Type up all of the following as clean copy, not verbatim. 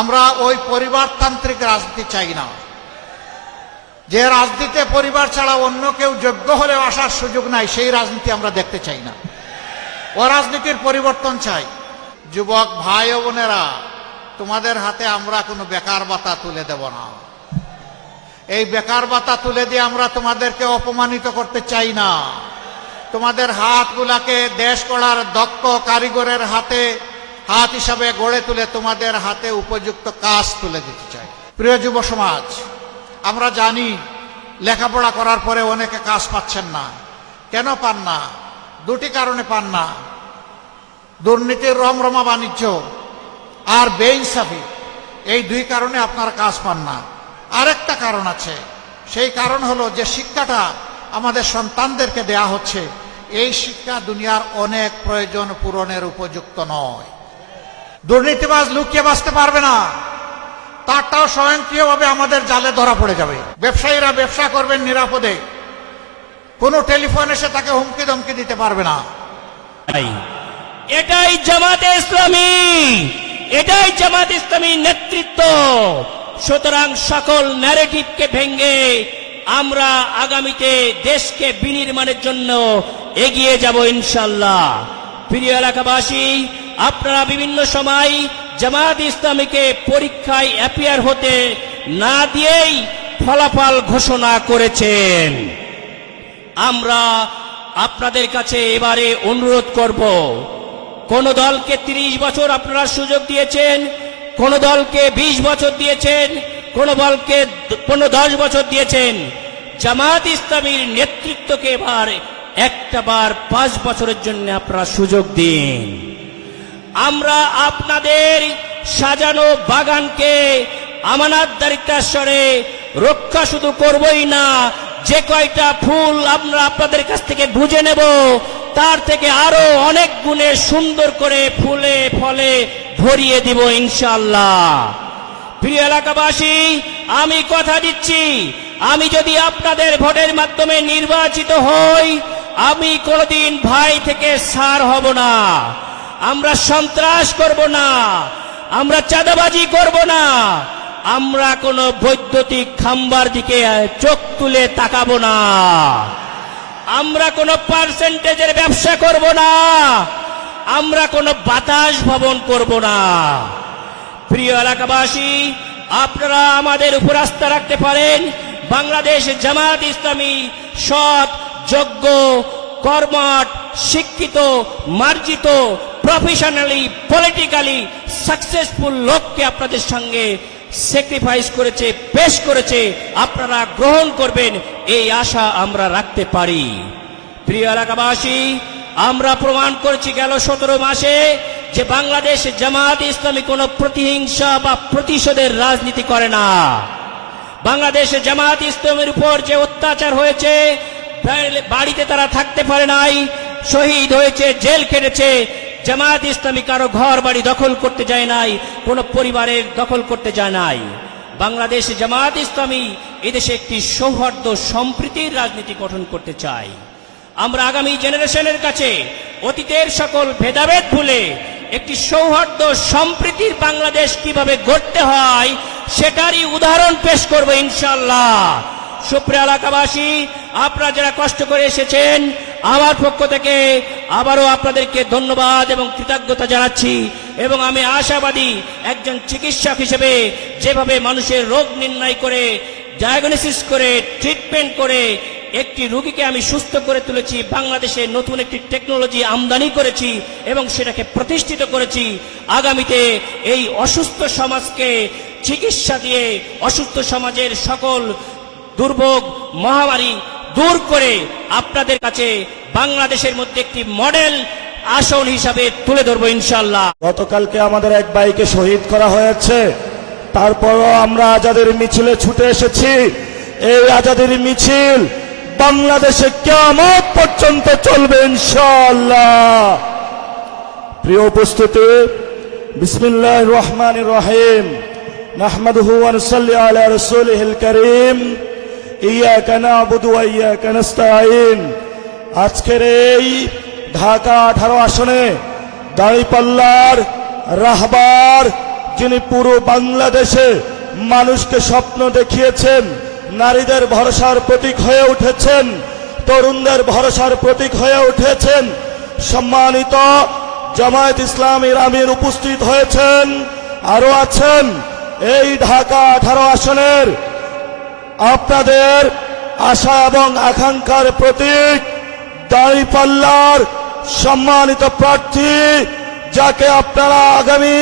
আমরা ওই পরিবারতান্ত্রিক রাজনীতি চাই না, যে রাজনীতিতে পরিবার ছাড়া অন্য কেউ যোগ্য হলেও আসার সুযোগ নাই, সেই রাজনীতি আমরা দেখতে চাই না। ও রাজনীতির পরিবর্তন চাই। যুবক ভাই ও বোনেরা, তোমাদের হাতে আমরা কোনো বেকার ভাতা তুলে দেব না। এই বেকার ভাতা তুলে দিয়ে আমরা তোমাদেরকে অপমানিত করতে চাই না। তোমাদের হাতগুলাকে দেশ গড়ার দক্ষ কারিগরের হাতে হাত হিসাবে গড়ে তুলে তোমাদের হাতে উপযুক্ত কাজ তুলে দিতে চাই। প্রিয় যুব সমাজ, আমরা জানি লেখাপড়া করার পরে অনেকে কাজ পাচ্ছেন না। কেন পান না? দুটি কারণে পান না। দুর্নীতির রমরমা বাণিজ্য আর বেইনসাফি, এই দুই কারণে আপনারা কাজ পান না। আরেকটা কারণ আছে, সেই কারণ হলো যে শিক্ষাটা আমাদের সন্তানদেরকে দেয়া হচ্ছে, এই শিক্ষা দুনিয়ার অনেক প্রয়োজন পূরণের উপযুক্ত নয়। দুর্নীতিবাজ লুকিয়ে বাঁচতে পারবে না, তারটাও স্বয়ংক্রিয়ভাবে আমাদের জালে ধরা পড়ে যাবে। ব্যবসায়ীরা ব্যবসা করবেন নিরাপদে, কোনো টেলিফোন এসে তাকে হুমকি ধমকি দিতে পারবে না। এটাই জামাতে ইসলামী, এটাই জামাতে ইসলামী নেতৃত্ব। সুতরাং সকল ন্যারেটিভকে ভেঙে আমরা আগামীতে দেশকে বিনির্মাণের জন্য এগিয়ে যাব ইনশাআল্লাহ। প্রিয় এলাকাবাসী, আপনারা বিভিন্ন সময় জামাত ইসলামীকে পরীক্ষায় অ্যাপিয়ার হতে না দিয়েই ফলাফল ঘোষণা করেছেন। আমরা আপনাদের কাছে এবারে অনুরোধ করব, কোন দলকে 30 বছর আপনারা সুযোগ দিয়েছেন, কোন দলকে 20 বছর দিয়েছেন, কোন দলকে 10 বছর দিয়েছেন। জামাত ইসলামীর নেতৃত্বকে এবার একটাবার 5 বছরের জন্য আপনারা সুযোগ দিন। আমরা আপনাদের সাজানো বাগানকে আমানতদারিতার স্বরে রক্ষা শুধু করবই না, যে কয়টা ফুল আমরা আপনাদের কাছ থেকে বুঝে নেব, তার থেকে আরো অনেক গুণে সুন্দর করে ফুলে ফলে ভরিয়ে দিব ইনশাআল্লাহ। প্রিয় এলাকাবাসী, আমি কথা দিচ্ছি, আমি যদি আপনাদের ভোটের মাধ্যমে নির্বাচিত হই, আমি কোনদিন ভাই থেকে ছাড় হব না। আমরা সন্ত্রাস করব না, আমরা চাঁদাবাজি করব না, আমরা কোনো বৈদ্যুতিক খাম্বার দিকে চোখ তুলে তাকাবো না, আমরা কোনো পার্সেন্টেজের ব্যবসা করব না, আমরা কোনো বাতাস ভবন করব না। প্রিয় এলাকাবাসী, আপনারা আমাদের উপর আস্থা রাখতে পারেন। বাংলাদেশ জামাত ইসলামী সৎ, যোগ্য, কর্মঠ, শিক্ষিত, মার্জিত, প্রফেশনালি, পলিটিক্যালি সাকসেসফুল লোককে আপনাদের সঙ্গে স্যাক্রিফাইস করেছে, পেশ করেছে। আপনারা গ্রহণ করবেন, এই আশা আমরা রাখতে পারি। প্রিয় এলাকাবাসী, আমরা প্রমাণ করেছি গেল 17 মাসে যে বাংলাদেশ জামাত ইসলামী কোনো প্রতিহিংসা বা প্রতিশোধের রাজনীতি করে না। বাংলাদেশ জামাত ইসলামের উপর যে অত্যাচার হয়েছে, বাড়িতে তারা থাকতে পারে নাই, শহীদ হয়েছে, জেল খেটেছে, জামাত ইসলামী কারো ঘর বাড়ি দখল করতে যায় নাই, কোন পরিবারের দখল করতে যায় নাই। বাংলাদেশ জামাত ইসলামী এদেশে একটি সৌহার্দ্য সম্প্রীতির রাজনীতি গঠন করতে চায়। আমরা আগামী জেনারেশনের কাছে অতীতের সকল ভেদাভেদ ভুলে একটি সৌহার্দ্য সম্প্রীতির বাংলাদেশ কিভাবে গড়তে হয় সেটারই উদাহরণ পেশ করব ইনশাআল্লাহ। সুপ্রিয় এলাকাবাসী, আপনারা যারা কষ্ট করে এসেছেন, আমার পক্ষ থেকে আবারও আপনাদেরকে ধন্যবাদ এবং কৃতজ্ঞতা জানাচ্ছি। এবং আমি আশাবাদী, একজন চিকিৎসক হিসেবে যেভাবে মানুষের রোগ নির্ণয় করে, ডায়াগনোসিস করে, ট্রিটমেন্ট করে একটি রোগীকে আমি সুস্থ করে তুলেছি, বাংলাদেশে নতুন একটি টেকনোলজি আমদানি করেছি এবং সেটাকে প্রতিষ্ঠিত করেছি। আগামীতে এই অসুস্থ সমাজকে চিকিৎসা দিয়ে অসুস্থ সমাজের সকল দুর্ভোগ, মহামারী দূর করে আপনাদের কাছে বাংলাদেশের মধ্যে একটি মডেল আসন হিসাবে তুলে ধরবো ইনশাআল্লাহ। গতকালকে আমাদের এক ভাইকে শহীদ করা হয়েছে, তারপরও আমরা আজাদের মিছিলে ছুটে এসেছি। এই আজাদের মিছিল বাংলাদেশে কিয়ামত পর্যন্ত চলবে ইনশাআল্লাহ। প্রিয় উপস্থিতি, বিসমিল্লাহির রহমানির রহিম, নাহমাদুহু ওয়া নুসাল্লি আলা রাসূলিহিল কারীম, ইয়াকা না'বুদু ওয়া ইয়াকা নাস্তাঈন। আজকের এই ঢাকা 18 আসনে দাঁড়িপাল্লার রাহবার যিনি পুরো বাংলাদেশে মানুষকে স্বপ্ন দেখিয়েছেন, নারীদের ভরসার প্রতীক হয়ে উঠেছেন, তরুণদের ভরসার প্রতীক হয়ে উঠেছেন, সম্মানিত জামায়াত ইসলামীর আমির উপস্থিত হয়েছেন, আরো আছেন এই ঢাকা 18 আসনের আপনাদের আশা এবং আকাঙ্ক্ষার প্রতীক দাঁড়িপাল্লার সম্মানিত প্রার্থী, যাকে আপনারা আগামী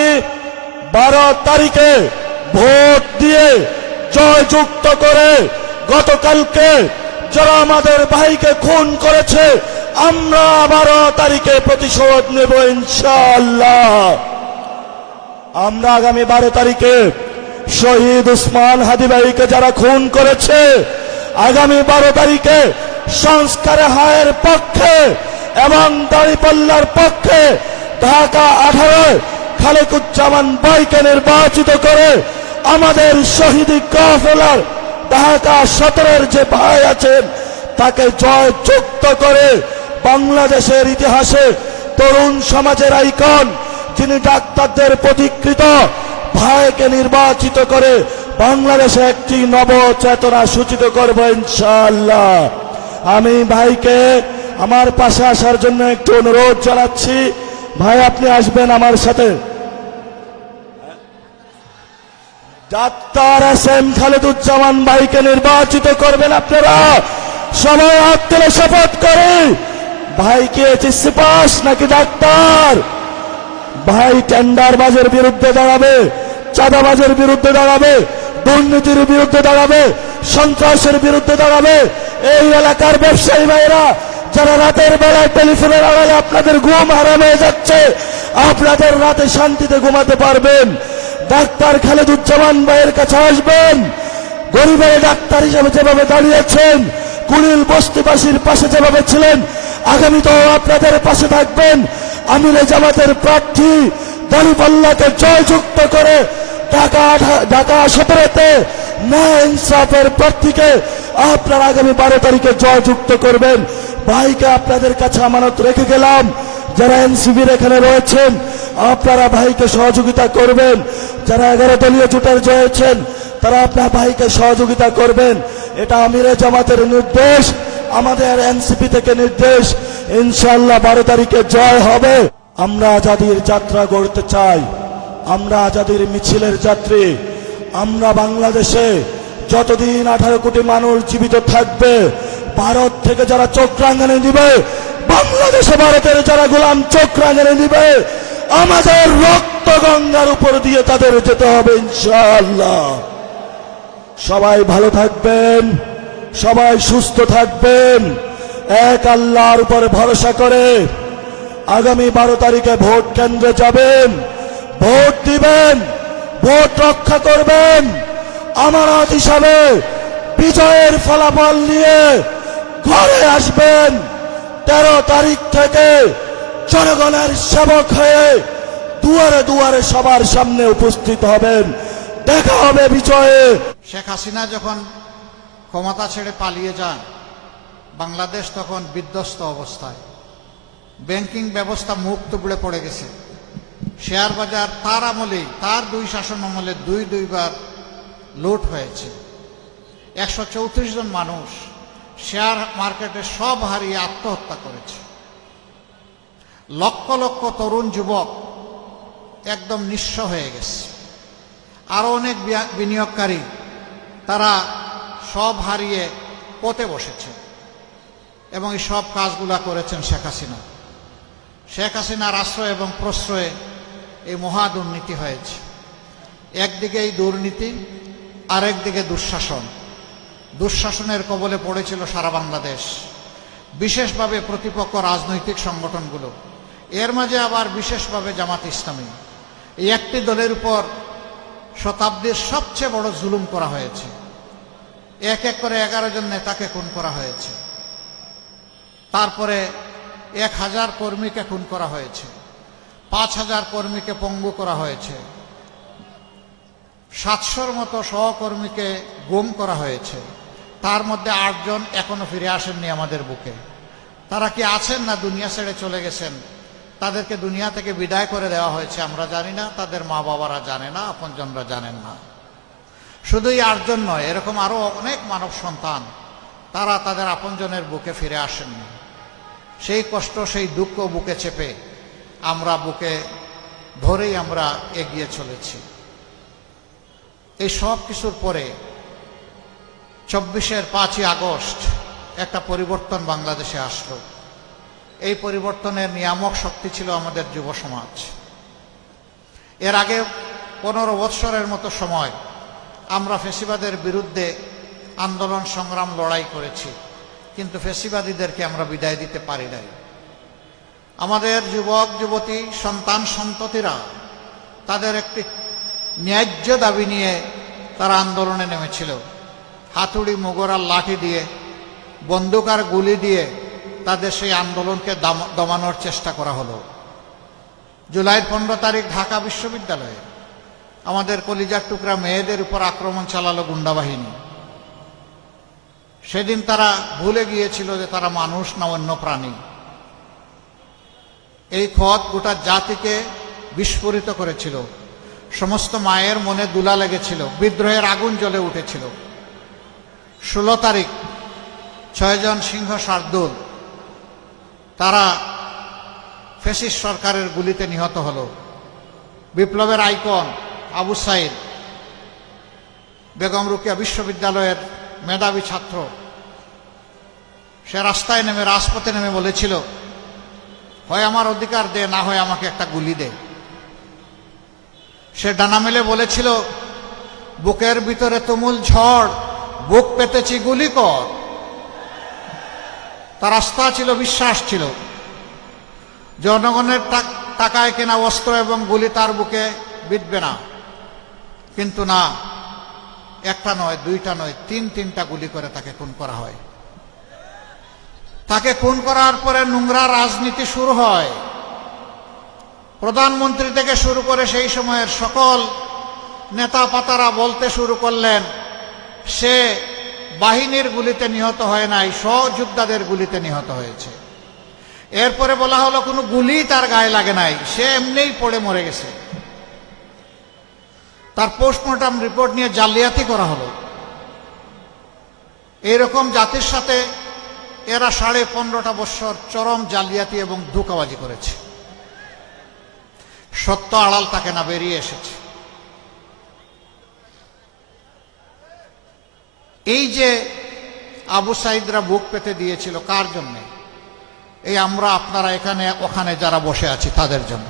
12 তারিখে ভোট দিয়ে জয়যুক্ত করে, গতকালকে যারা আমাদের ভাইকে খুন করেছে আমরা 12 তারিখে প্রতিশোধ নেব ইনশাআল্লাহ। আমরা আগামী 12 তারিখে শহীদ উসমান হাদি ভাইকে যারা খুন করেছে, আগামী 12 তারিখে সংস্কারে হায়ের পক্ষে এবং দাঁড়িপাল্লার পক্ষে ঢাকা 18 খালেকুজ্জামান ভাইকে নির্বাচিত করে আমাদের শহীদি কাফেলার ঢাকা 17 যে ভাই আছেন তাকে জয়যুক্ত করে বাংলাদেশের ইতিহাসে তরুণ সমাজের আইকন, যিনি ডাক্তারদের প্রতিকৃত ভাইকে নির্বাচিত করে বাংলাদেশে একটি নবচেতনা সূচিত করব ইনশাআল্লাহ। আমি ভাইকে আমার পাশে আসার জন্য একটু অনুরোধ জানাচ্ছি। ভাই আপনি আসবেন আমার সাথে। Doctor SM. খালেদুজ্জামান ভাইকে নির্বাচিত করবেন আপনারা সবাই হাত তুলে শপথ করে। ভাই কি এইচএসসি পাস নাকি ডাক্তার? ভাই টেন্ডারবাজের বিরুদ্ধে দাঁড়াবে, চাঁদাবাজের বিরুদ্ধে দাঁড়াবে, দুর্নীতির বিরুদ্ধে দাঁড়াবে, সন্ত্রাসের বিরুদ্ধে দাঁড়াবে। এই এলাকার ব্যবসায়ী ভাইরা যারা রাতের বেলায় টেলিফোনের আড়ালে আপনাদের ঘুম হারাম হয়ে যাচ্ছে, আপনাদের রাতে শান্তিতে ঘুমাতে পারবেন। ডাক্তার খালেদুজ্জামান ভাইয়ের কাছে আসবেন। গরিবের ডাক্তার হিসেবে যেভাবে দাঁড়িয়েছেন, কুড়িল বস্তিবাসীর পাশে যেভাবে ছিলেন, আগামীতেও আপনাদের পাশে থাকবেন। আমিরে জামাতের প্রার্থী দাঁড়িপাল্লাকে জয়যুক্ত করে ঢাকা 17-তে ন্যায় ইনসাফের প্রার্থীকে আপনারা আগামী 12 তারিখে জয়যুক্ত করবেন। ভাইকে আপনাদের কাছে আমানত রেখে গেলাম। যারা এনসিপির এখানে রয়েছেন আপনারা ভাইকে সহযোগিতা করবেন। যারা 11 দলীয় জোটের জয়েছেন তারা আপনার ভাইকে সহযোগিতা করবেন। এটা আমিরে জামাতের নির্দেশ, আমাদের এনসিপি থেকে নির্দেশ। ইনশাআল্লাহ 12 তারিখে জয় হবে। আমরা আজাদির যাত্রা গড়তে চাই, আমরা আজাদির মিছিলের যাত্রী। আমরা বাংলাদেশে যতদিন 18 কোটি মানুষ জীবিত থাকবে, ভারত থেকে যারা চোখ রাঙানি দিবে, বাংলাদেশে ভারতের যারা গোলাম চোখ রাঙানি দিবে, আমাদের রক্ত গঙ্গার উপর দিয়ে তাদের যেতে হবে ইনশাআল্লাহ। সবাই ভালো থাকবেন, সবাই সুস্থ থাকবেন, এক আল্লাহর উপরে ভরসা করে আগামী 12 তারিখে ভোট কেন্দ্রে যাবেন, ভোট দিবেন, ভোট রক্ষা করবেন। আমানত হিসাবে বিজয়ের ফলাফল নিয়ে ঘরে আসবেন। 13 তারিখ থেকে জনগণের সেবক হয়ে দুয়ারে দুয়ারে সবার সামনে উপস্থিত হবেন। দেখা হবে বিজয়ে। শেখ হাসিনা যখন ক্ষমতা ছেড়ে পালিয়ে যান, বাংলাদেশ তখন বিধ্বস্ত অবস্থায়, ব্যাংকিং ব্যবস্থা মুখ তুবড়ে পড়ে গেছে। শেয়ার বাজার তার আমলে, তার 2 শাসন আমলে দুইবার লুট হয়েছে। 134 জন মানুষ শেয়ার মার্কেটে সব হারিয়ে আত্মহত্যা করেছে। লক্ষ লক্ষ তরুণ যুবক একদম নিঃস্ব হয়ে গেছে। আরো অনেক বিনিয়োগকারী তারা সব হারিয়ে পথে বসেছে এবং এই সব কাজগুলা করেছেন শেখ হাসিনা। শেখ হাসিনার আশ্রয় এবং প্রশ্রয়ে এই মহা দুর্নীতি হয়েছে। একদিকে এই দুর্নীতি, আরেকদিকে দুঃশাসন। দুঃশাসনের কবলে পড়েছিল সারা বাংলাদেশ, বিশেষভাবে প্রতিপক্ষ রাজনৈতিক সংগঠনগুলো, এর মাঝে আবার বিশেষভাবে জামাত ইসলামী। এই একটি দলের উপর শতাব্দীর সবচেয়ে বড় জুলুম করা হয়েছে। এক এক করে 11 জন নেতাকে খুন করা হয়েছে। তারপরে 1000 কর্মীকে খুন করা হয়েছে, 5000 কর্মীকে পঙ্গু করা হয়েছে, 700-র মতো সহকর্মীকে গুম করা হয়েছে। তার মধ্যে 8 জন এখনো ফিরে আসেননি আমাদের বুকে। তারা কি আছেন না দুনিয়া ছেড়ে চলে গেছেন তাদেরকে দুনিয়া থেকে বিদায় করে দেওয়া হয়েছে আমরা জানি না, তাদের মা বাবারা জানে না, আপনজনরা জানেন না। শুধু এই 8 জন নয়, এরকম আরো অনেক মানব সন্তান তারা তাদের আপনজনের বুকে ফিরে আসেননি। সেই কষ্ট, সেই দুঃখ বুকে চেপে আমরা বুকে ধরেই আমরা এগিয়ে চলেছি। এই সব কিছুর পরে 24-এর 5ই আগস্ট একটা পরিবর্তন বাংলাদেশে আসলো। এই পরিবর্তনের নিয়ামক শক্তি ছিল আমাদের যুব সমাজ। এর আগে 15 বৎসরের মতো সময় আমরা ফ্যাসিবাদের বিরুদ্ধে আন্দোলন সংগ্রাম লড়াই করেছি, কিন্তু ফ্যাসিবাদীদেরকে আমরা বিদায় দিতে পারি নাই। আমাদের যুবক যুবতী সন্তান সন্ততিরা তাদের একটি ন্যায্য দাবি নিয়ে তারা আন্দোলনে নেমেছিল। হাতুড়ি, মুগুর আর লাঠি দিয়ে, বন্দুক আর গুলি দিয়ে তাদের সেই আন্দোলনকে দমানোর চেষ্টা করা হলো। জুলাইয়ের 15 তারিখ ঢাকা বিশ্ববিদ্যালয়ে আমাদের কলিজার টুকরা মেয়েদের উপর আক্রমণ চালালো গুন্ডা বাহিনী। সেদিন তারা ভুলে গিয়েছিল যে তারা মানুষ না অন্য প্রাণী। এই ক্ষত গোটা জাতিকে বিস্ফোরিত করেছিল। সমস্ত মায়ের মনে দুলা লেগেছিল, বিদ্রোহের আগুন জ্বলে উঠেছিল। 16 তারিখ 6 জন সিংহ শার্দুল তারা ফ্যাসিস্ট সরকারের গুলিতে নিহত হলো। বিপ্লবের আইকন আবু সাইদ, বেগম রোকেয়া বিশ্ববিদ্যালয়ের মেধাবী ছাত্র, সে রাস্তায় নেমে, রাজপথে নেমে বলেছিল, হয় আমার অধিকার দে, না হয় আমাকে একটা গুলি দে। সে ডানা মেলে বলেছিল, বুকের ভিতরে তুমুল ঝড়, বুক পেতেছি, গুলি কর। তার আস্থা ছিল, বিশ্বাস ছিল, জনগণের টাকায় কেনা অস্ত্র এবং গুলি তার বুকে বিঁধবে না। কিন্তু না, একটা নয়, দুইটা নয়, তিনটা গুলি করে তাকে খুন করা হয়। তাকে খুন করার পরে নোংরা রাজনীতি শুরু হয়। প্রধানমন্ত্রী থেকে শুরু করে সেই সময়ের সকল নেতা পাতারা বলতে শুরু করলেন, সে বাহিনীর গুলিতে নিহত হয় নাই, সহযোদ্ধাদের গুলিতে নিহত হয়েছে। এরপরে বলা হলো কোনো গুলি তার গায়ে লাগে নাই, সে এমনিই পড়ে মরে গেছে। তার পোস্টমর্টম রিপোর্ট নিয়ে জালিয়াতি করা হলো। এইরকম জাতির সাথে এরা 15.5 বছর চরম জালিয়াতি এবং ধোঁকাবাজি করেছে। সত্য আড়াল তাকে না, বেরিয়ে এসেছে। এই যে আবু সাইদরা বুক পেতে দিয়েছিল, কার জন্যে? এই আমরা, আপনারা, এখানে ওখানে যারা বসে আছি তাদের জন্য।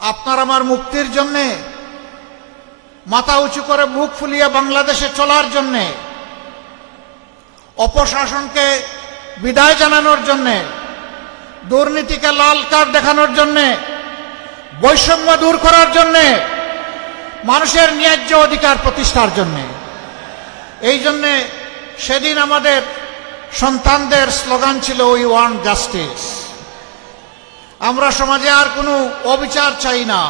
আপনার আমার মুক্তির জন্যে, মাথা উঁচু করে বুক ফুলিয়ে বাংলাদেশে চলার জন্যে, অপশাসনকে বিদায় জানানোর জন্যে, দুর্নীতিকে লাল কার্ড দেখানোর জন্যে, বৈষম্য দূর করার জন্যে, মানুষের ন্যায্য অধিকার প্রতিষ্ঠার জন্যে। এই জন্যে সেদিন আমাদের সন্তানদের স্লোগান ছিল, উই ওয়ান্ট জাস্টিস। আমরা সমাজে আর কোনো অবিচার চাই না।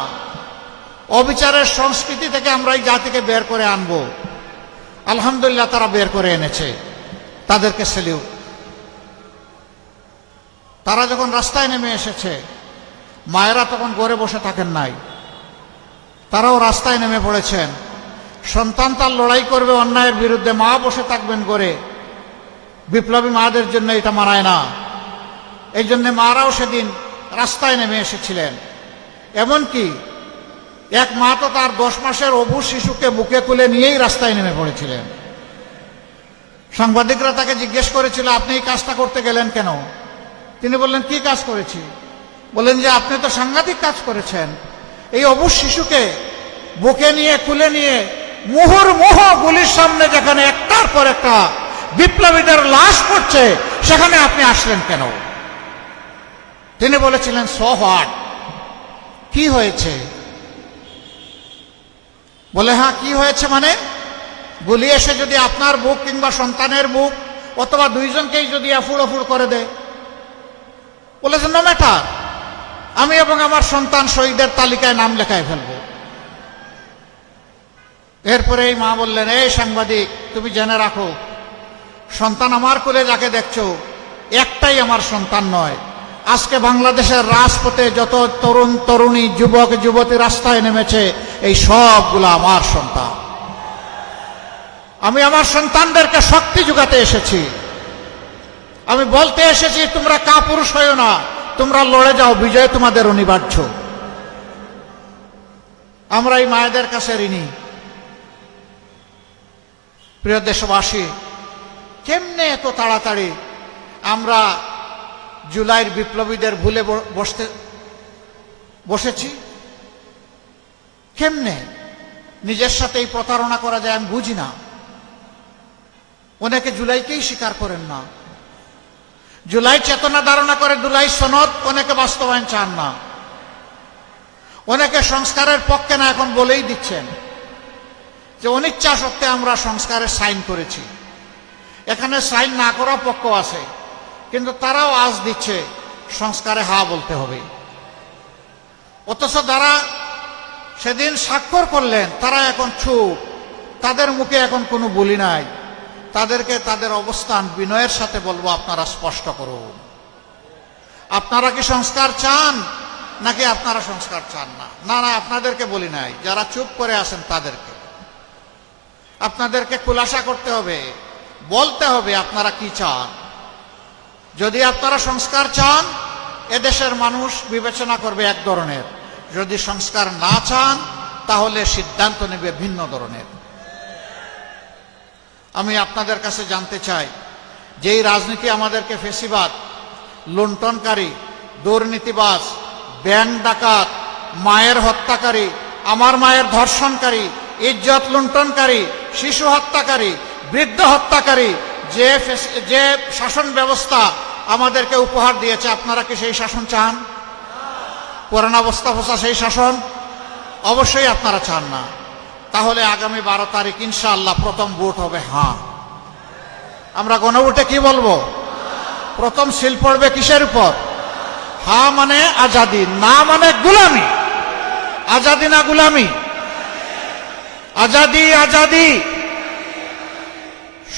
অবিচারের সংস্কৃতি থেকে আমরা এই জাতিকে বের করে আনব। আলহামদুলিল্লাহ তারা বের করে এনেছে, তাদেরকে সেলিউট। তারা যখন রাস্তায় নেমে এসেছে, মায়েরা তখন ঘরে বসে থাকেন নাই, তারাও রাস্তায় নেমে পড়েছেন। সন্তান তার লড়াই করবে অন্যায়ের বিরুদ্ধে, মা বসে থাকবেন ঘরে। বিপ্লবী মাদের জন্য এটা মানায় না। এই জন্য মারাও সেদিন রাস্তায় নেমে এসেছিলেন। এমনকি এক মা তো তার 10 মাসের অবুঝ শিশুকে বুকে তুলে নিয়েই রাস্তায় নেমে পড়েছিলেন। সাংবাদিকরা তাকে জিজ্ঞেস করেছিল, আপনি এই কাজটা করতে গেলেন কেন? তিনি বললেন, কি কাজ করেছি? বললেন যে আপনি তো সাংঘাতিক কাজ করেছেন। এই অবুঝ শিশুকে বুকে নিয়ে কুলে নিয়ে মুহুর্মুহু গুলির সামনে, যেখানে একটার পর একটা বিপ্লবীদের লাশ পড়ছে, সেখানে আপনি আসলেন কেন? তিনি বলেছিলেন, সো হোয়াট, কি হয়েছে? বলে, হ্যাঁ কি হয়েছে মানে? গুলি এসে যদি আপনার বুক কিংবা সন্তানের বুক অথবা দুইজনকেই যদি আফুড় করে দেয়, বলেছেন নো ম্যাটার, আমি এবং আমার সন্তান শহীদের তালিকায় নাম লেখায় ফেলব। এরপরে এই মা বললেন, এই সাংবাদিক, তুমি জেনে রাখো, সন্তান আমার কোলে যাকে দেখছো, একটাই আমার সন্তান নয়। আজকে বাংলাদেশের রাজপথে যত তরুণ তরুণী যুবক যুবতী রাস্তায় নেমেছে, এই সবগুলো আমার সন্তান। আমি আমার সন্তানদেরকে শক্তি যোগাতে এসেছি। আমি বলতে এসেছি, তোমরা কাপুরুষ হইও না, তোমরা লড়ে যাও, বিজয় তোমাদের অনিবার্য। আমরা এই মায়েদের কাছে ঋণী। প্রিয় দেশবাসী, কেমনে এত তাড়াতাড়ি আমরা জুলাইয়ের বিপ্লবীদের ভুলে বসেছি? কেমনে নিজের সাথেই প্রতারণা করা যায় আমি বুঝি না। অনেকে জুলাইকেই স্বীকার করেন না। জুলাই চেতনা ধারণা করে জুলাই সনদ অনেকে বাস্তবায়ন চান না। অনেকে সংস্কারের পক্ষে না, এখন বলেই দিচ্ছেন যে অনিচ্ছা সত্ত্বে আমরা সংস্কারের সাইন করেছি। এখানে সাইন না করা পক্ষ আছে, কিন্তু তারাও আজ দিচ্ছে সংস্কারে হা বলতে হবে। অথচ যারা সেদিন স্বাক্ষর করলেন তারা এখন চুপ, তাদের মুখে এখন কোনো বলি নাই। তাদেরকে তাদের অবস্থান বিনয়ের সাথে বলবো, আপনারা স্পষ্ট করুন, আপনারা কি সংস্কার চান নাকি আপনারা সংস্কার চান না? না না, আপনাদেরকে বলি নাই, যারা চুপ করে আছেন তাদেরকে আপনাদেরকে খুলাসা করতে হবে, বলতে হবে আপনারা কি চান। যদি আপনারা সংস্কার চান, এদেশের মানুষ বিবেচনা করবে এক ধরনের, যদি সংস্কার না চান তাহলে সিদ্ধান্ত নেবে ভিন্ন ধরনের। আমি আপনাদের কাছে জানতে চাই, যেই রাজনীতি আমাদেরকে ফেসিবাদ, লুণ্ঠনকারী, দুর্নীতিবাজ, ব্যাংক ডাকাত, মায়ের হত্যাকারী, আমার মায়ের ধর্ষণকারী, ইজ্জত লুণ্ঠনকারী, শিশু হত্যাকারী, বৃদ্ধ হত্যাকারী যে শাসন ব্যবস্থা আমাদেরকে উপহার দিয়েছে, আপনারা কি সেই শাসন চান? পুরানা অবস্থা ফসা সেই শাসন অবশ্যই আপনারা চান না। তাহলে আগামী 12 তারিখ ইনশাআল্লাহ প্রথম ভোট হবে হ্যাঁ। আমরা গণভোটে কি বলবো? প্রথম সিল পড়বে কিসের উপর? হ্যাঁ মানে আজাদি, না মানে গুলামি। আজাদি না গুলামি? আজাদি, আজাদি।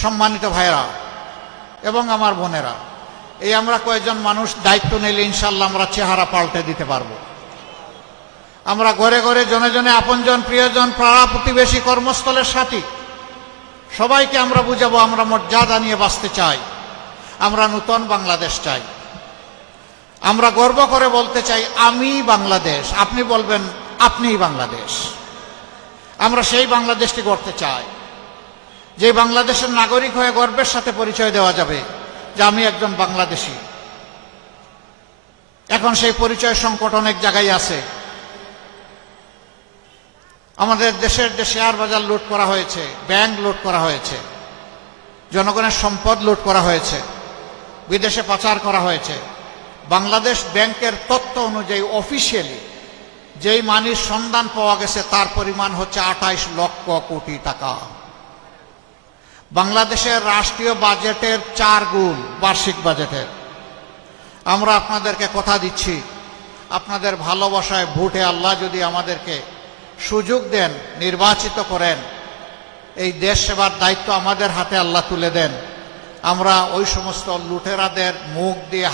সম্মানিত ভাইরা এবং আমার বোনেরা, এই আমরা কয়েকজন মানুষ দায়িত্ব নিলে ইনশাআল্লাহ আমরা চেহারা পাল্টে দিতে পারবো। আমরা ঘরে ঘরে, জনে জনে, আপনজন, প্রিয়জন, পাড়া প্রতিবেশী, কর্মস্থলের সাথী সবাইকে আমরা বুঝাবো, আমরা মর্যাদা নিয়ে বাঁচতে চাই, আমরা নূতন বাংলাদেশ চাই। আমরা গর্ব করে বলতে চাই আমি বাংলাদেশ। আপনি বলবেন আপনিই বাংলাদেশ। আমরা সেই বাংলাদেশটি গড়তে চাই, যে বাংলাদেশের নাগরিক হয়ে গর্বের সাথে পরিচয় দেওয়া যাবে যে আমি একজন বাংলাদেশী। এখন সেই পরিচয় সংকট অনেক জায়গায় আছে। আমাদের দেশের যে শেয়ার বাজার লুট করা হয়েছে, ব্যাংক লুট করা হয়েছে, জনগণের সম্পদ লুট করা হয়েছে, বিদেশে পাচার করা হয়েছে। বাংলাদেশ ব্যাংকের তথ্য অনুযায়ী অফিসিয়ালি যেই মানির সন্ধান পাওয়া গেছে তার পরিমাণ হচ্ছে 28 লক্ষ কোটি টাকা। বাংলাদেশের রাষ্ট্রীয় বাজেটের 4 গুণ বার্ষিক বাজেটের। আমরা আপনাদেরকে কথা দিচ্ছি, আপনাদের ভালোবাসায় ভোটে আল্লাহ যদি আমাদেরকে সুযোগ দেন, নির্বাচিত করেন, এই দেশ সেবার দায়িত্ব আমাদের হাতে আল্লাহ তুলে দেন, আমরা ওই সমস্ত লুটেরাদের মুখ দিয়ে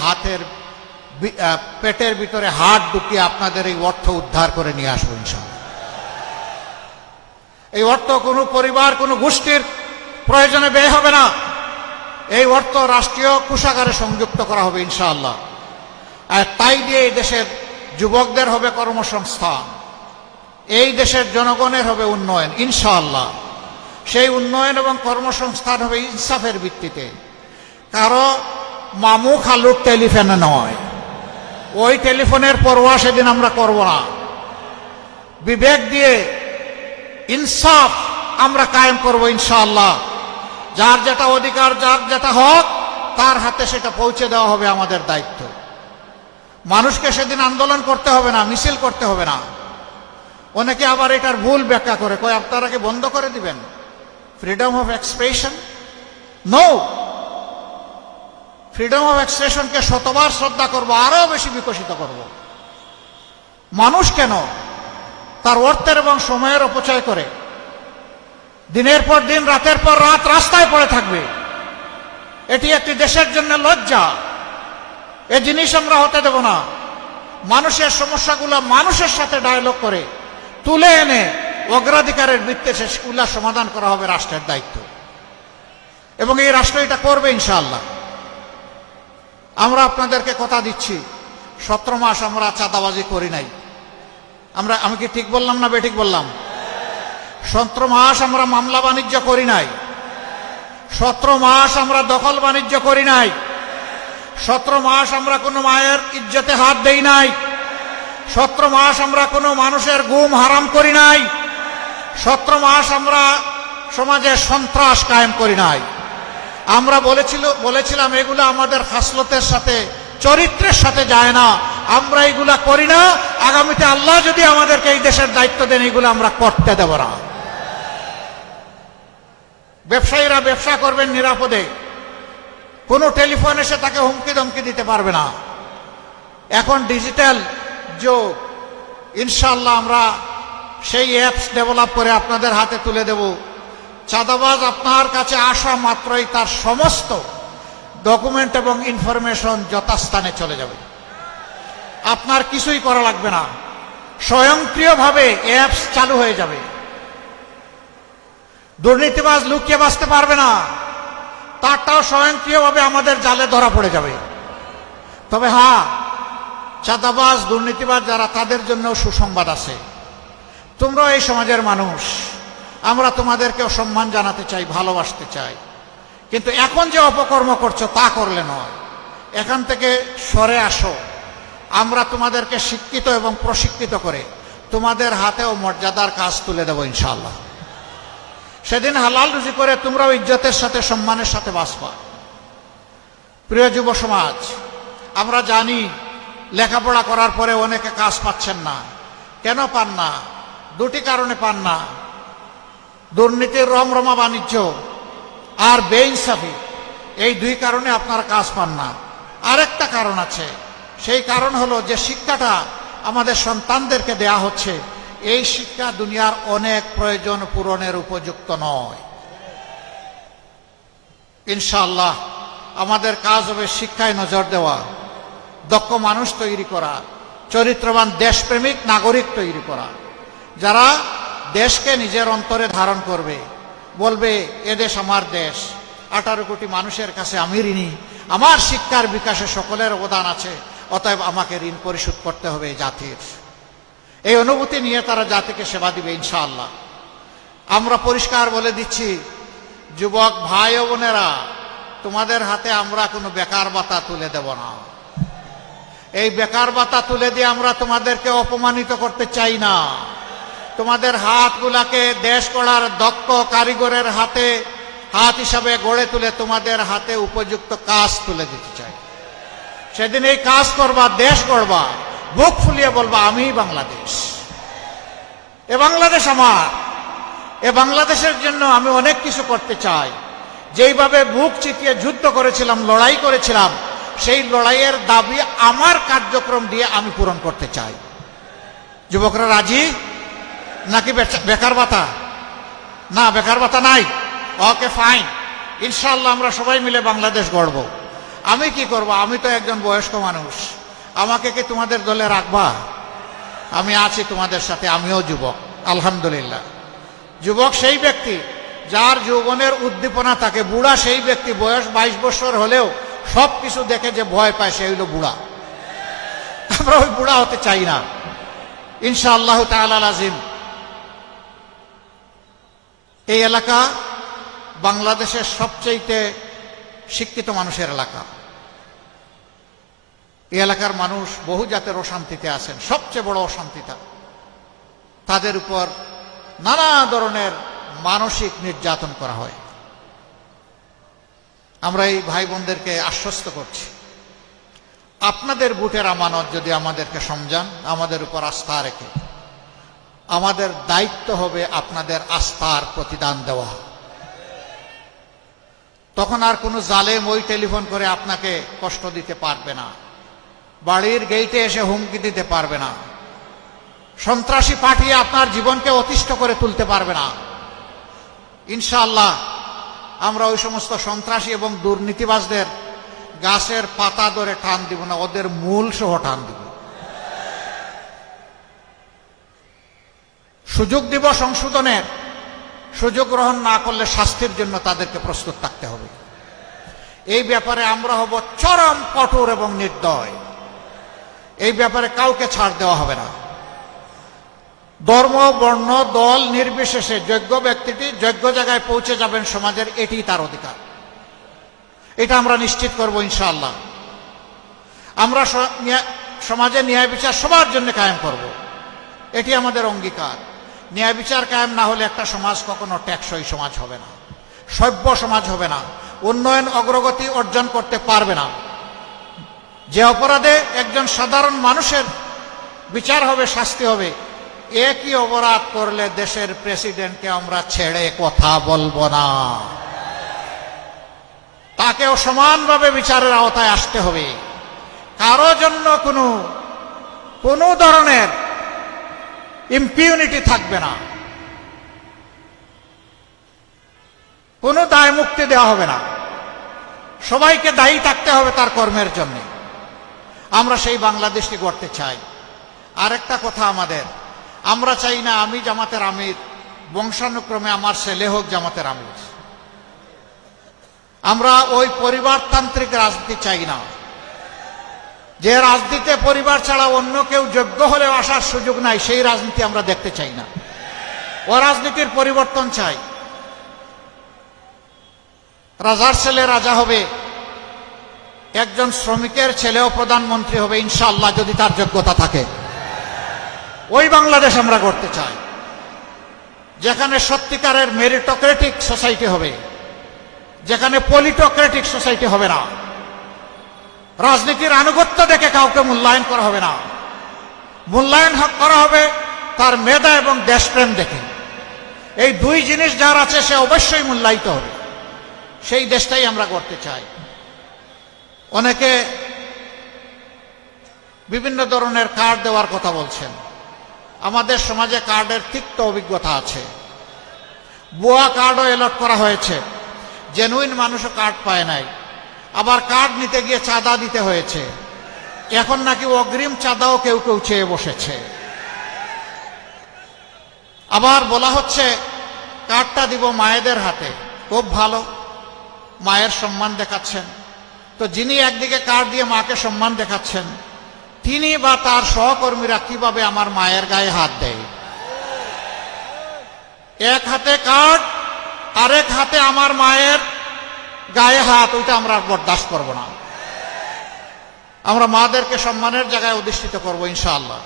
পেটের ভিতরে হাত ঢুকিয়ে আপনাদের এই অর্থ উদ্ধার করে নিয়ে আসবো ইনশাআল্লাহ। এই অর্থ কোনো পরিবার, কোনো গোষ্ঠীর প্রয়োজনে ব্যয় হবে না। এই অর্থ রাষ্ট্রীয় কোষাগারে সংযুক্ত করা হবে ইনশাআল্লাহ। আর তাই দিয়ে এই দেশের যুবকদের হবে কর্মসংস্থান, এই দেশের জনগণের হবে উন্নয়ন ইনশাআল্লাহ। সেই উন্নয়ন এবং কর্মসংস্থান হবে ইনসাফের ভিত্তিতে, কারো মামু খালুর টেলিফোনে নয়। ওই টেলিফোনের পরোয়া সেদিন আমরা করব না। বিবেক দিয়ে ইনসাফ আমরা কায়েম করব ইনশাআল্লাহ। যার যেটা অধিকার, যার যেটা হক, তার হাতে সেটা পৌঁছে দেওয়া হবে আমাদের দায়িত্ব। মানুষকে সেদিন আন্দোলন করতে হবে না, মিছিল করতে হবে না। অনেকে আবার এটার ভুল ব্যাখ্যা করে, কয় আপনারা কি বন্ধ করে দিবেন freedom of expression? No, freedom of এক্সপ্রেশনকে শতবার শ্রদ্ধা করব, আরো বেশি বিকশিত করব। মানুষ কেন তার অর্থের এবং সময়ের অপচয় করে দিনের পর দিন, রাতের পর রাত রাস্তায় পড়ে থাকবে? এটি একটি দেশের জন্য লজ্জা। এ জিনিস আমরা হতে দেব না। মানুষের সমস্যাগুলো মানুষের সাথে ডায়ালগ করে তুলে এনে অগ্রাধিকারের ভিত্তিতে সেগুলা সমাধান করা হবে রাষ্ট্রের দায়িত্ব, এবং এই রাষ্ট্র এটা করবে ইনশাআল্লাহ। আমরা আপনাদেরকে কথা দিচ্ছি, 17 মাস আমরা চাঁদাবাজি করি নাই। আমি কি ঠিক বললাম না বেঠিক বললাম? 17 মাস আমরা মামলা বাণিজ্য করি নাই। 17 মাস আমরা দখল বাণিজ্য করি নাই। 17 মাস আমরা কোনো মায়ের ইজ্জতে হাত দেই নাই। 17 মাস আমরা কোনো মানুষের গুম হারাম করি নাই। 17 মাস আমরা সমাজে সন্ত্রাস কায়েম করি নাই। আমরা বলেছিলাম এগুলো আমাদের খাসলতের সাথে, চরিত্রের সাথে যায় না, আমরা এগুলা করি না। আগামীতে আল্লাহ যদি আমাদেরকে এই দেশের দায়িত্ব দেন, এগুলো আমরা করতে দেব না। ব্যবসায়ীরা ব্যবসা করবেন নিরাপদে, কোনো টেলিফোন এসে তাকে হুমকি ধমকি দিতে পারবে না। এখন ডিজিটাল যুগ, ইনশাআল্লাহ আমরা সেই অ্যাপস ডেভেলপ করে আপনাদের হাতে তুলে দেব। চাঁদাবাজ আপনার কাছে আসা মাত্রই তার সমস্ত ডকুমেন্ট এবং ইনফরমেশন যথাস্থানে চলে যাবে। আপনার কিছুই করা লাগবে না, স্বয়ংক্রিয়ভাবে অ্যাপস চালু হয়ে যাবে। দুর্নীতিবাজ লুকিয়ে বাঁচতে পারবে না, তারটাও স্বয়ংক্রিয়ভাবে আমাদের জালে ধরা পড়ে যাবে। তবে হ্যাঁ, চাঁদাবাজ দুর্নীতিবাজ যারা, তাদের জন্য সুসংবাদ আছে। তোমরাও এই সমাজের মানুষ, আমরা তোমাদেরকেও সম্মান জানাতে চাই, ভালোবাসতে চাই। কিন্তু এখন যে অপকর্ম করছো তা করলে নয়, এখান থেকে সরে আসো। আমরা তোমাদেরকে শিক্ষিত এবং প্রশিক্ষিত করে তোমাদের হাতেও মর্যাদার কাজ তুলে দেব ইনশাআল্লাহ। সেদিন হালাল রুজি করে তোমরাও ইজ্জতের সাথে, সম্মানের সাথে বাঁচবা। প্রিয় যুব সমাজ, আমরা জানি লেখাপড়া করার পরে অনেকে কাজ পাচ্ছেন না। কেন পান না? দুটি কারণে পান না। দুর্নীতির রমরমা বাণিজ্য আর বেইনসাফি, এই দুই কারণে আপনারা কাজ পান না। আরেকটা কারণ আছে, সেই কারণ হলো যে শিক্ষাটা আমাদের সন্তানদেরকে দেয়া হচ্ছে, এই শিক্ষা দুনিয়ার অনেক প্রয়োজন পূরণের উপযুক্ত নয়। ইনশাআল্লাহ আমাদের কাজ হবে শিক্ষায় নজর দেওয়া, দক্ষ মানুষ তৈরি করা, চরিত্রবান দেশপ্রেমিক নাগরিক তৈরি করা, যারা দেশকে নিজের অন্তরে ধারণ করবে, বলবে এদেশ আমার দেশ, 18 কোটি মানুষের কাছে আমি ঋণী, আমার শিক্ষার বিকাশে সকলের অবদান আছে, অতএব আমাকে ঋণ পরিশোধ করতে হবে এই জাতির। এই অনুভূতি নিয়ে তারা জাতিকে সেবা দিবে ইনশাআল্লাহ। আমরা পরিষ্কার বলে দিচ্ছি, যুবক ভাই ও বোনেরা, তোমাদের হাতে আমরা কোনো বেকার ভাতা তুলে দেব না। এই বেকার ভাতা তুলে দিয়ে আমরা তোমাদেরকে অপমানিত করতে চাই না। তোমাদের হাতগুলাকে দেশ গড়ার দক্ষ কারিগরের হাতে হাত হিসাবে গড়ে তুলে তোমাদের হাতে উপযুক্ত কাজ তুলে দিতে চাই। সেদিন এই কাজ করবা, দেশ গড়বা, বুক ফুলিয়ে বলবা আমি বাংলাদেশ, এ বাংলাদেশ আমার, এ বাংলাদেশের জন্য আমি অনেক কিছু করতে চাই। যেইভাবে বুক চিতিয়ে যুদ্ধ করেছিলাম, লড়াই করেছিলাম, সেই লড়াইয়ের দাবি আমার কার্যক্রম দিয়ে আমি পূরণ করতে চাই। যুবকরা রাজি নাকি বেকার ভাতা? না, বেকার ভাতা নাই। ওকে ফাইন, ইনশাআল্লাহ আমরা সবাই মিলে বাংলাদেশ গড়ব। আমি কি করব? আমি তো একজন বয়স্ক মানুষ, আমাকে কি তোমাদের দলে রাখবা? আমি আছি তোমাদের সাথে, আমিও যুবক আলহামদুলিল্লাহ। যুবক সেই ব্যক্তি যার যৌবনের উদ্দীপনা থাকে, বুড়া সেই ব্যক্তি বয়স 22 বছর হলেও সব কিছু দেখে যে ভয় পায়, সে হইল বুড়া। আমরা ওই বুড়া হতে চাই না ইনশাআল্লাহ তাআলা আজিম। এই এলাকা বাংলাদেশের সবচেয়ে শিক্ষিত মানুষের এলাকা। এই এলাকার মানুষ বহু জাতের অশান্তিতে আছেন। সবচেয়ে বড় অশান্তিটা তাদের উপর নানা ধরনের মানসিক নির্যাতন করা হয়। আমরা এই ভাই বোনদেরকে আশ্বস্ত করছি, আপনাদের বুটের আমানত যদি আমাদেরকে সমঝান, আমাদের উপর আস্থা রেখে, আমাদের দায়িত্ব হবে আপনাদের আস্থার প্রতিদান দেওয়া। তখন আর কোনো জালেম ওই টেলিফোন করে আপনাকে কষ্ট দিতে পারবে না, বাড়ির গেইটে এসে হুমকি দিতে পারবে না, সন্ত্রাসী পাঠিয়ে আপনার জীবনকে অতিষ্ঠ করে তুলতে পারবে না। ইনশাআল্লাহ আমরা ওই সমস্ত সন্ত্রাসী এবং দুর্নীতিবাজদের গাছের পাতা ধরে টান দিব না, ওদের মূল সহ টান দিব। সুযোগ দিব সংশোধনের, সুযোগ গ্রহণ না করলে শাস্তির জন্য তাদেরকে প্রস্তুত থাকতে হবে। এই ব্যাপারে আমরা হব চরম কঠোর এবং নির্দয়। এই ব্যাপারে কাউকে ছাড় দেওয়া হবে না। ধর্ম, বর্ণ, দল নির্বিশেষে যোগ্য ব্যক্তিটি যোগ্য জায়গায় পৌঁছে যাবেন সমাজের, এটি তার অধিকার। এটা আমরা নিশ্চিত করব ইনশাআল্লাহ। আমরা সমাজে ন্যায় বিচার সবার জন্য কায়েম করব, এটি আমাদের অঙ্গীকার। ন্যায় বিচার কায়েম না হলে একটা সমাজ কখনো টেকসই সমাজ হবে না, সভ্য সমাজ হবে না, উন্নয়ন অগ্রগতি অর্জন করতে পারবে না। যে অপরাধে একজন সাধারণ মানুষের বিচার হবে, শাস্তি হবে, একই অপরাধ করলে দেশের প্রেসিডেন্টকে আমরা ছেড়ে কথা বলবো না। তাকেও সমানভাবে বিচারের আওতায় আসতে হবে। কারো জন্য কোনো ধরনের ইম্পিউনিটি থাকবে না, কোনো দায় মুক্তি দেওয়া হবে না। সবাইকে দায়ী থাকতে হবে তার কর্মের জন্য। আমরা সেই বাংলাদেশটি গড়তে চাই। আরেকটা কথা আমাদের, আমরা চাই না আমি জামাতের আমির, বংশানুক্রমে আমার ছেলে হোক জামাতের আমির। আমরা ওই পরিবারতান্ত্রিক রাজনীতি চাই না, যে রাজনীতিতে পরিবার ছাড়া অন্য কেউ যোগ্য হলেও আসার সুযোগ নাই, সেই রাজনীতি আমরা দেখতে চাই না। ও রাজনীতির পরিবর্তন চাই। রাজার ছেলে রাজা হবে, একজন শ্রমিকের ছেলেও প্রধানমন্ত্রী হবে ইনশাআল্লাহ, যদি তার যোগ্যতা থাকে। ওই বাংলাদেশ আমরা গড়তে চাই, যেখানে সত্যিকারের মেরিটোক্রেটিক সোসাইটি হবে, যেখানে পলিটোক্রেটিক সোসাইটি হবে না। রাজনীতির আনুগত্য দেখে কাউকে মূল্যায়ন করা হবে না, মূল্যায়ন করা হবে তার মেধা এবং দেশপ্রেম দেখে। এই দুই জিনিস যার আছে সে অবশ্যই মূল্যায়িত হবে। সেই দেশটাই আমরা গড়তে চাই। অনেকে বিভিন্ন ধরনের কার্ড দেওয়ার কথা বলছেন। আমাদের সমাজে কার্ডের তিক্ত অভিজ্ঞতা আছে। ভুয়া কার্ডও এলট করা হয়েছে, জেনুইন মানুষও কার্ড পায় নাই। আবার কার্ড নিতে গিয়ে চাঁদা দিতে হয়েছে। এখন নাকি অগ্রিম চাঁদাও কেউ কেউ চেয়ে বসেছে। আবার বলা হচ্ছে কার্ডটা দিব মায়েদের হাতে। খুব ভালো, মায়ের সম্মান দেখাচ্ছেন। তো যিনি একদিকে কার্ড দিয়ে মাকে সম্মান দেখাচ্ছেন, তিনি বা তার সহকর্মীরা কিভাবে আমার মায়ের গায়ে হাত দেয়? এক হাতে কার্ড, আরেক হাতে আমার মায়ের গায়ে হাত, ওইটা আমরা বরদাস্ত করব না। আমরা মাদেরকে সম্মানের জায়গায় অধিষ্ঠিত করব ইনশাআল্লাহ।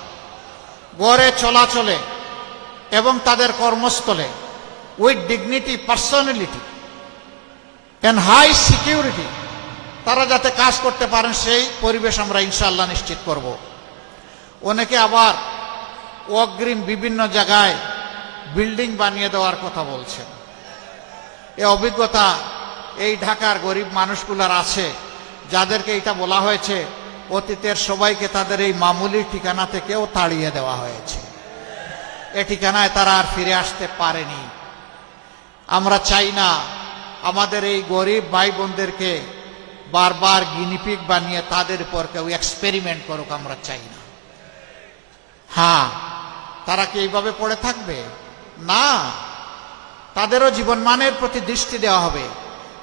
গড়ে চলাচলে এবং তাদের কর্মস্থলে with dignity, personality and high security তারা যাতে কাজ করতে পারেন, সেই পরিবেশ আমরা ইনশাআল্লাহ নিশ্চিত করব। অনেকে আবার অগ্রিম বিভিন্ন জায়গায় বিল্ডিং বানিয়ে দেওয়ার কথা বলছেন। এই অভিজ্ঞতা এই ঢাকার গরিব মানুষগুলার আছে, যাদেরকে এটা বলা হয়েছে অতীতের সবাইকে তাদের এই মামুলি ঠিকানা থেকেও তাড়িয়ে দেওয়া হয়েছে। এ ঠিকানায় তারা আর ফিরে আসতে পারেনি। আমরা চাই না আমাদের এই গরিব ভাই বোনদেরকে বারবার গিনিপিগ বানিয়ে তাদের উপর কেউ এক্সপেরিমেন্ট করুক, আমরা চাই না। হ্যাঁ, তারা কি এইভাবে পড়ে থাকবে? না, তাদেরও জীবনমানের প্রতি দৃষ্টি দেওয়া হবে।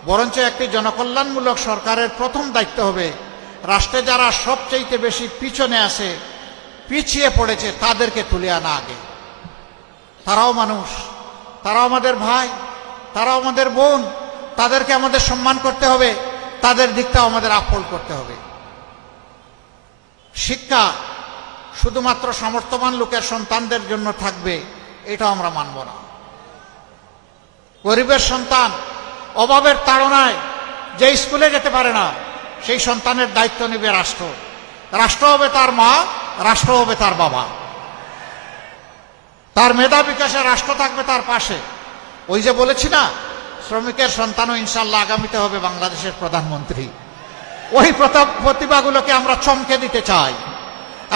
বরঞ্চ একটি জনকল্যাণমূলক সরকারের প্রথম দায়িত্ব হবে রাষ্ট্রে যারা সবচেয়ে বেশি পিছনে আছে, পিছিয়ে পড়েছে, তাদেরকে তুলে আনা আগে। তারাও মানুষ, তারাও আমাদের ভাই, তারাও আমাদের বোন, তাদেরকে আমাদের সম্মান করতে হবে, তাদের দিকটাও আমাদের আপহোল করতে হবে। শিক্ষা শুধুমাত্র সামর্থ্যবান লোকের সন্তানদের জন্য থাকবে, এটা আমরা মানব না। গরিবের সন্তান অভাবের তাড়নায় যে স্কুলে যেতে পারে না, সেই সন্তানের দায়িত্ব নেবে রাষ্ট্র। রাষ্ট্র হবে তার মা, রাষ্ট্র হবে তার বাবা। তার মেধা বিকাশে রাষ্ট্র থাকবে তার পাশে। ওই যে বলেছি না, শ্রমিকের সন্তানও ইনশাআল্লাহ আগামীতে হবে বাংলাদেশের প্রধানমন্ত্রী। ওই প্রতিভাগুলোকে আমরা চমকে দিতে চাই,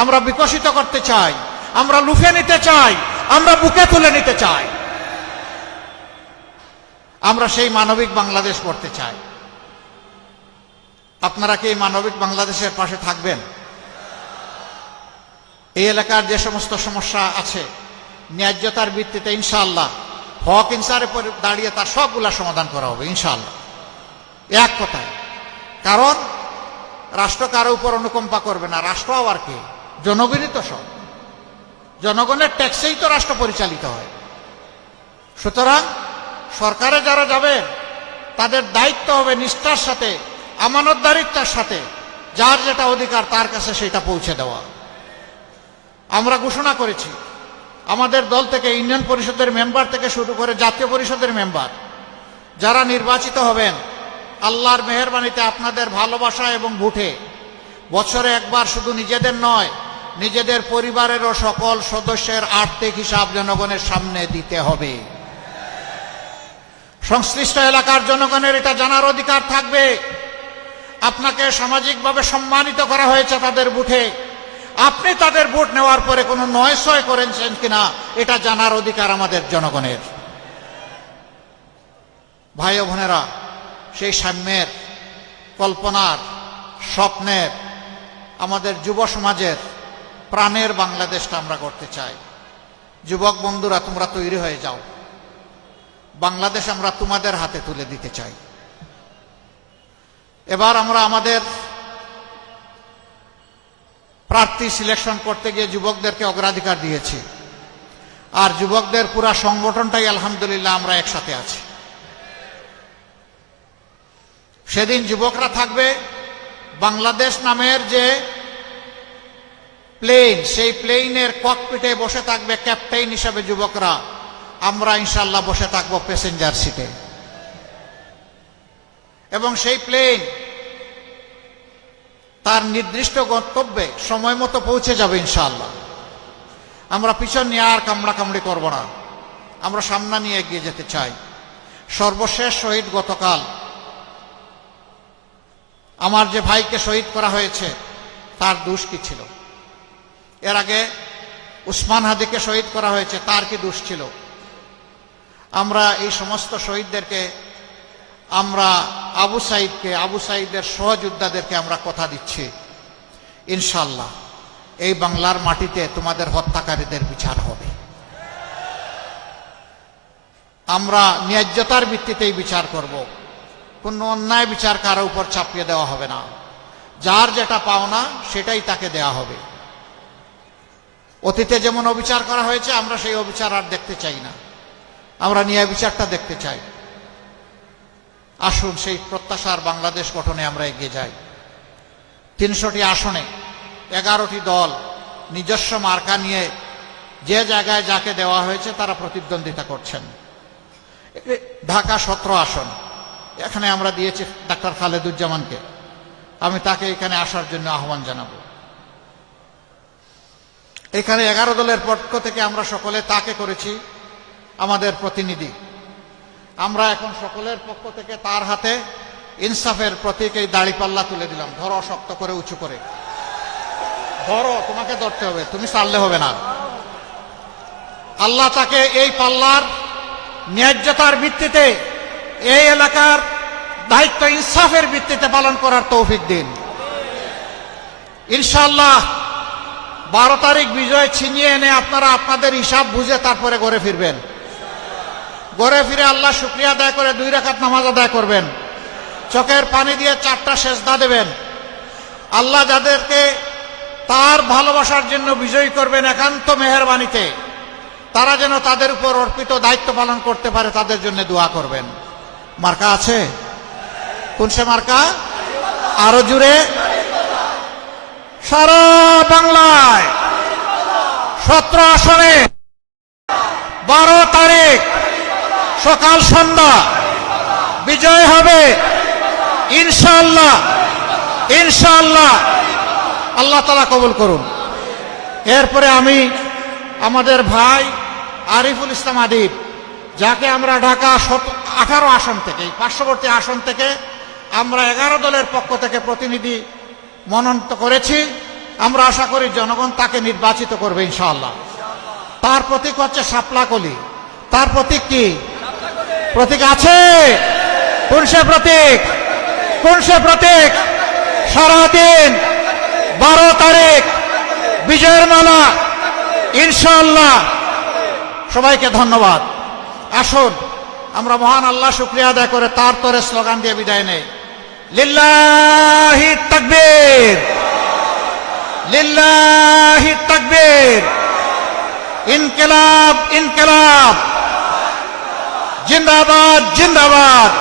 আমরা বিকশিত করতে চাই, আমরা লুফে নিতে চাই, আমরা বুকে তুলে নিতে চাই। আমরা সেই মানবিক বাংলাদেশ করতে চাই। আপনারা কি এই মানবিক বাংলাদেশের পাশে থাকবেন? এই এলাকার যে সমস্ত সমস্যা আছে ন্যায্যতার ভিত্তিতে ইনশাআল্লাহ হক ইনসারে দাঁড়িয়ে তার সবগুলা সমাধান করা হবে ইনশাআল্লাহ, এক কথায়। কারণ রাষ্ট্র কারো উপর অনুকম্পা করবে না। রাষ্ট্র আবার কি? জনগণই তো সব, জনগণের ট্যাক্সেই তো রাষ্ট্র পরিচালিত হয়। সুতরাং সরকারে যারা যাবেন তাদের দায়িত্ব হবে নিষ্ঠার সাথে, আমানতদারিত্বের সাথে যার যেটা অধিকার তার কাছে সেটা পৌঁছে দেওয়া। আমরা ঘোষণা করেছি আমাদের দল থেকে ইউনিয়ন পরিষদের মেম্বার থেকে শুরু করে জাতীয় পরিষদের মেম্বার যারা নির্বাচিত হবেন, আল্লাহর মেহেরবানিতে আপনাদের ভালোবাসা এবং ভোটে বছরে একবার শুধু নিজেদের নয়, নিজেদের পরিবারেরও সকল সদস্যের আর্থিক হিসাব জনগণের সামনে দিতে হবে। সংশ্লিষ্ট এলাকার জনগণের এটা জানার অধিকার থাকবে আপনাকে সামাজিকভাবে সম্মানিত করা হয়েছে তাদের ভোটে, আপনি তাদের ভোট নেওয়ার পরে কোনো নয়ছয় করেছেন কিনা এটা জানার অধিকার আমাদের জনগণের। ভাই ও বোনেরা, সেই সাম্যের, কল্পনার, স্বপ্নের, আমাদের যুব সমাজের প্রাণের বাংলাদেশটা আমরা করতে চাই। যুবক বন্ধুরা, তোমরা তৈরি হয়ে যাও, বাংলাদেশ আমরা তোমাদের হাতে তুলে দিতে চাই। এবার আমরা আমাদের প্রার্থী সিলেকশন করতে গিয়ে যুবকদেরকে অগ্রাধিকার দিয়েছি, আর যুবকদের পুরা সংগঠনটাই আলহামদুলিল্লাহ আমরা একসাথে আছি। সেদিন যুবকরা থাকবে, বাংলাদেশ নামের যে প্লেন, সেই প্লেনের ককপিটে বসে থাকবে ক্যাপ্টেন হিসাবে যুবকরা, আমরা ইনশাল্লাহ বসে থাকবো প্যাসেঞ্জার সিটে। এবং সেই প্লেন তার নির্দিষ্ট গন্তব্যে সময় মতো পৌঁছে যাবে ইনশাআল্লাহ। আমরা পিছন নিয়ে আর কামড়াকামড়ি করব না, আমরা সামনে নিয়ে এগিয়ে যেতে চাই। সর্বশেষ শহীদ গতকাল আমার যে ভাইকে শহীদ করা হয়েছে তার দোষ কি ছিল? এর আগে উসমান হাদিকে শহীদ করা হয়েছে, তার কি দোষ ছিল? আমরা এই সমস্ত শহীদদেরকে, আমরা আবু সাইদকে, আবু সাইদের সহযোদ্ধাদেরকে আমরা কথা দিচ্ছি ইনশাআল্লাহ এই বাংলার মাটিতে তোমাদের হত্যাকারীদের বিচার হবে। আমরা ন্যায্যতার ভিত্তিতেই বিচার করব, কোনো অন্যায় বিচার কারো উপর চাপিয়ে দেওয়া হবে না। যার যেটা পাওনা সেটাই তাকে দেয়া হবে। অতীতে যেমন অবিচার করা হয়েছে আমরা সেই অবিচার আর দেখতে চাই না, আমরা ন্যায় বিচারটা দেখতে চাই। আসুন সেই প্রত্যাশার বাংলাদেশ গঠনে আমরা এগিয়ে যাই। ৩০০টি আসনে 11টি দল নিজস্ব মার্কা নিয়ে যে জায়গায় যাকে দেওয়া হয়েছে তারা প্রতিদ্বন্দ্বিতা করছেন। ঢাকা 17 আসন, এখানে আমরা দিয়েছি ডাক্তার খালেদুজ্জামানকে, আমি তাকে এখানে আসার জন্য আহ্বান জানাবো। এখানে 11 দলের পক্ষ থেকে আমরা সকলে তাকে করেছি আমাদের প্রতিনিধি। আমরা এখন সকলের পক্ষ থেকে তার হাতে ইনসাফের প্রতীক এই দাড়িপাল্লা তুলে দিলাম। ধরো শক্ত করে, উঁচু করে ধরো, তোমাকে ধরতে হবে, তুমি চাললে হবে না। আল্লাহ তাকে এই পাল্লার ন্যায্যতার ভিত্তিতে এই এলাকার দায়িত্ব ইনসাফের ভিত্তিতে পালন করার তৌফিক দিন ইনশাআল্লাহ। 12 তারিখ বিজয় ছিনিয়ে এনে আপনারা আপনাদের হিসাব বুঝে তারপরে ঘরে ফিরবেন। ঘরে ফিরে আল্লাহ শুকরিয়া আদায় করে 2 রাকাত নামাজ আদায় করবেন, চোখের পানি দিয়ে 4টা সেজদা দেবেন। আল্লাহ যাদেরকে তার ভালোবাসার জন্য বিজয়ী করবেন একান্ত মেহেরবানিতে, তারা যেন তাদের উপর অর্পিত দায়িত্ব পালন করতে পারে তাদের জন্য দোয়া করবেন। মার্কা আছে? কোন সে মার্কা? আরো জুড়ে। সারা বাংলায় 17 আসনে 12 তারিখ সকাল সন্ধ্যা বিজয় হবে ইনশাআল্লাহ, ইনশাআল্লাহ। আল্লাহ তাআলা কবুল করুন। এরপরে আমি আমাদের ভাই আরিফুল ইসলাম আদিব, যাকে আমরা ঢাকা 18 আসন থেকে, পার্শ্ববর্তী আসন থেকে আমরা 11 দলের পক্ষ থেকে প্রতিনিধি মনোনীত করেছি। আমরা আশা করি জনগণ তাকে নির্বাচিত করবে ইনশাআল্লাহ। তার প্রতীক হচ্ছে শাপলা কলি। তার প্রতীক কি? প্রতীক আছে? কোন সে প্রতীক? কোন সে প্রতীক? সারাদিন 12 তারিখ বিজয়ের মালা ইনশাআল্লাহ। সবাইকে ধন্যবাদ। আসুন আমরা মহান আল্লাহ শুকরিয়া আদায় করে তার তরে স্লোগান দিয়ে বিদায় নেই। লিল্লাহি তাকবীর, লিল্লাহি তাকবীর, ইনকিলাব ইনকিলাব, জিন্দাবাদ জিন্দাবাদ।